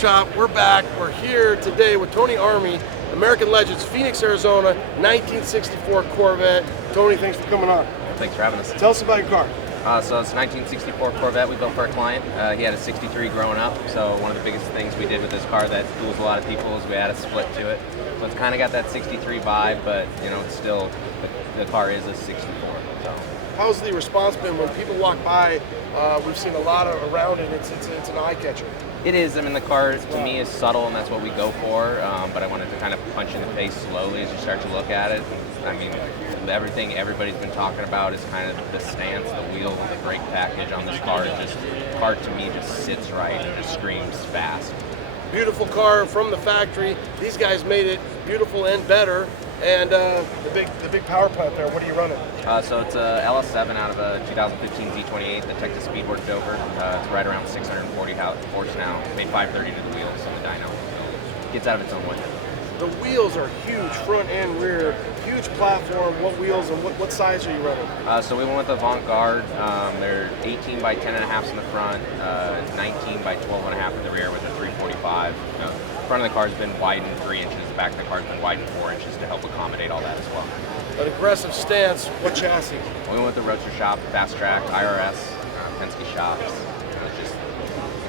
Shop. We're back. We're here today with Tony Army, American Legends, Phoenix, Arizona, 1964 Corvette. Tony, thanks for coming on. Thanks for having us. Tell us about your car. So it's a 1964 Corvette we built for a client. He had a 63 growing up, so one of the biggest things we did with this car that fools a lot of people is we had a split to it. So it's kind of got that 63 vibe, but you know, it's still, the car is a 64. So. How's the response been when people walk by? We've seen a lot around it. It's an eye catcher. It is. I mean, the car to me is subtle, and that's what we go for. But I wanted to kind of punch in the face slowly as you start to look at it. I mean, everything everybody's been talking about is kind of the stance, the wheel, and the brake package on this car. The car to me just sits right and just screams fast. Beautiful car from the factory. These guys made it beautiful and better. And the big power plant there, what are you running? So it's a LS7 out of a 2015 Z28 that Texas Speed worked over. It's right around 640 horse now. Made 530 to the wheels on the dyno. So gets out of its own way. The wheels are huge, front and rear. Huge platform. What wheels and what size are you running? So we went with Avant Garde. They're 18 by 10.5 in the front, 19 by 12.5 in the rear with a 345. Front of the car's been widened 3 inches. The back of the car's been widened 4 inches to help accommodate all that as well. An aggressive stance. What chassis? We went with the RoadsterShop, Fast Track, IRS, Penske shops. It's just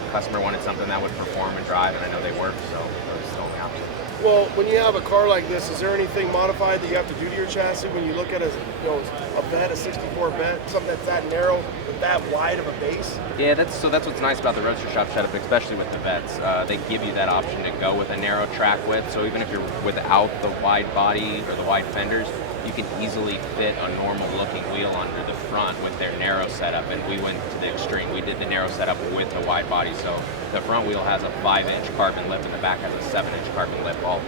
the customer wanted something that would perform and drive, and I know they work, so they're still happy. Well, when you have a car like this, is there anything modified that you have to do to your chassis when you look at a Vette, a 64 Vette, something that's that narrow, with that wide of a base? Yeah, that's what's nice about the RoadsterShop setup, especially with the Vettes. They give you that option to go with a narrow track width, so even if you're without the wide body or the wide fenders, you can easily fit a normal looking wheel under the front with their narrow setup, and we went to the extreme. We did the narrow setup with the wide body, so the front wheel has a 5-inch carbon lip and the back has a 7-inch carbon lip, all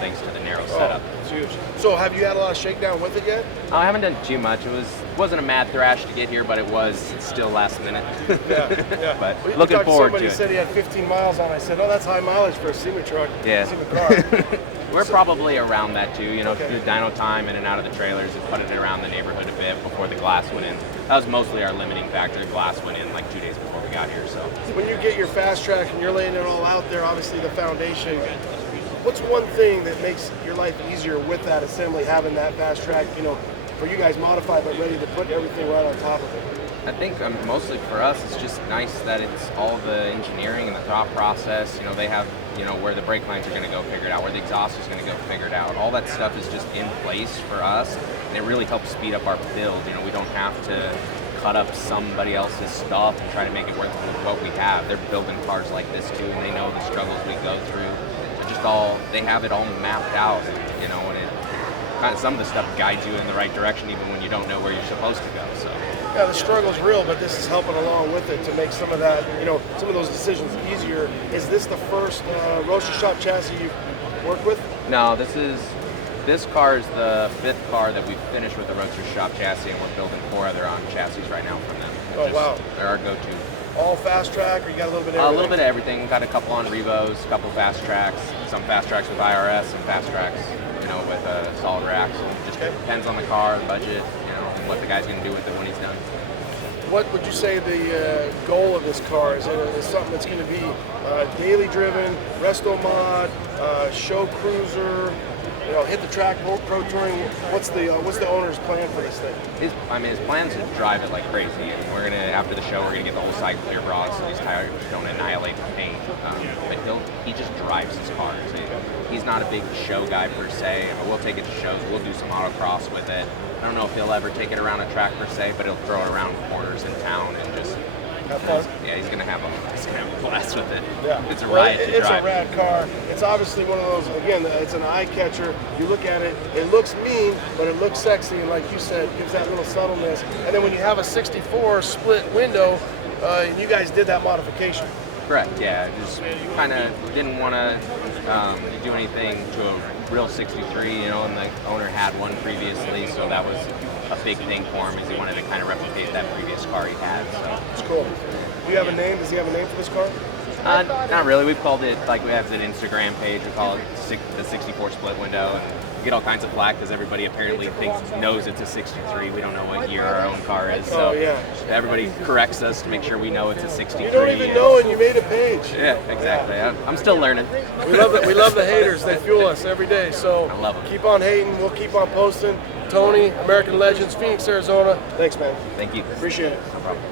thanks to the narrow setup. It's huge. So have you had a lot of shakedown with it yet? I haven't done too much. It wasn't a mad thrash to get here, but it was still last minute. Yeah. But well, looking forward to it. Somebody said he had 15 miles on. I said, oh, that's high mileage for a SEMA truck. Yeah. SEMA car. We're probably around that too, through dyno time in and out of the trailers and putting it around the neighborhood a bit before the glass went in. That was mostly our limiting factor. The glass went in like 2 days before we got here. So when you get your fast track and you're laying it all out there, obviously the foundation, what's one thing that makes your life easier with that assembly, having that fast track, for you guys modified but ready to put everything right on top of it? I think mostly for us, it's just nice that it's all the engineering and the thought process. They have, where the brake lines are going to go figured out, where the exhaust is going to go figured out. All that stuff is just in place for us, and it really helps speed up our build. We don't have to cut up somebody else's stuff and try to make it work with what we have. They're building cars like this too, and they know the struggles we go through. They have it all mapped out, and it kind of, some of the stuff guides you in the right direction even when you don't know where you're supposed to go. So. Yeah, the struggle's real, but this is helping along with it to make some of that, some of those decisions easier. Is this the first RoadsterShop chassis you've worked with? No, this car is the 5th car that we've finished with the RoadsterShop chassis, and we're building 4 other on chassis right now from them. Wow. They're our go-to. All fast track, or you got a little bit of everything? A little bit of everything. We've got a couple on Revos, a couple fast tracks, some fast tracks with IRS, some fast tracks, with solid racks. Just depends on the car, the budget, and what the guy's going to do with it when he's done. What would you say the goal of this car is? Is something that's going to be daily driven, resto mod, show cruiser, hit the track, pro touring? What's the owner's plan for this thing? His plan is to drive it like crazy, and we're gonna, after the show, we're gonna get the whole side clear bras so these tires don't annihilate the paint. But he just drives his car. So he's not a big show guy per se. We'll take it to shows. We'll do some autocross with it. I don't know if he'll ever take it around a track per se, but he'll throw it around corners in town and just. He's gonna have a blast with it. Yeah, it's a riot to drive. It's a rad car. It's obviously one of those. Again, it's an eye catcher. You look at it, it looks mean, but it looks sexy, and like you said, gives that little subtleness. And then when you have a 64 split window, and you guys did that modification. Correct. Yeah, just kind of didn't want to do anything to a real 63, and the owner had one previously, so that was a big thing for him, is he wanted to kind of replicate that previous car he had. So it's cool. Do you have a name? Does he have a name for this car? Not really. We've called it, like we have an Instagram page, we call it the 64 split window. And we get all kinds of flack because everybody apparently knows it's a 63. We don't know what year our own car is. So everybody corrects us to make sure we know it's a 63. You don't even know, and you made a page. Yeah, exactly. I'm still learning. We love it. We love the haters. They fuel us every day. So I love them. Keep on hating. We'll keep on posting. Tony, American Legends, Phoenix, Arizona. Thanks, man. Thank you. Appreciate it. No problem.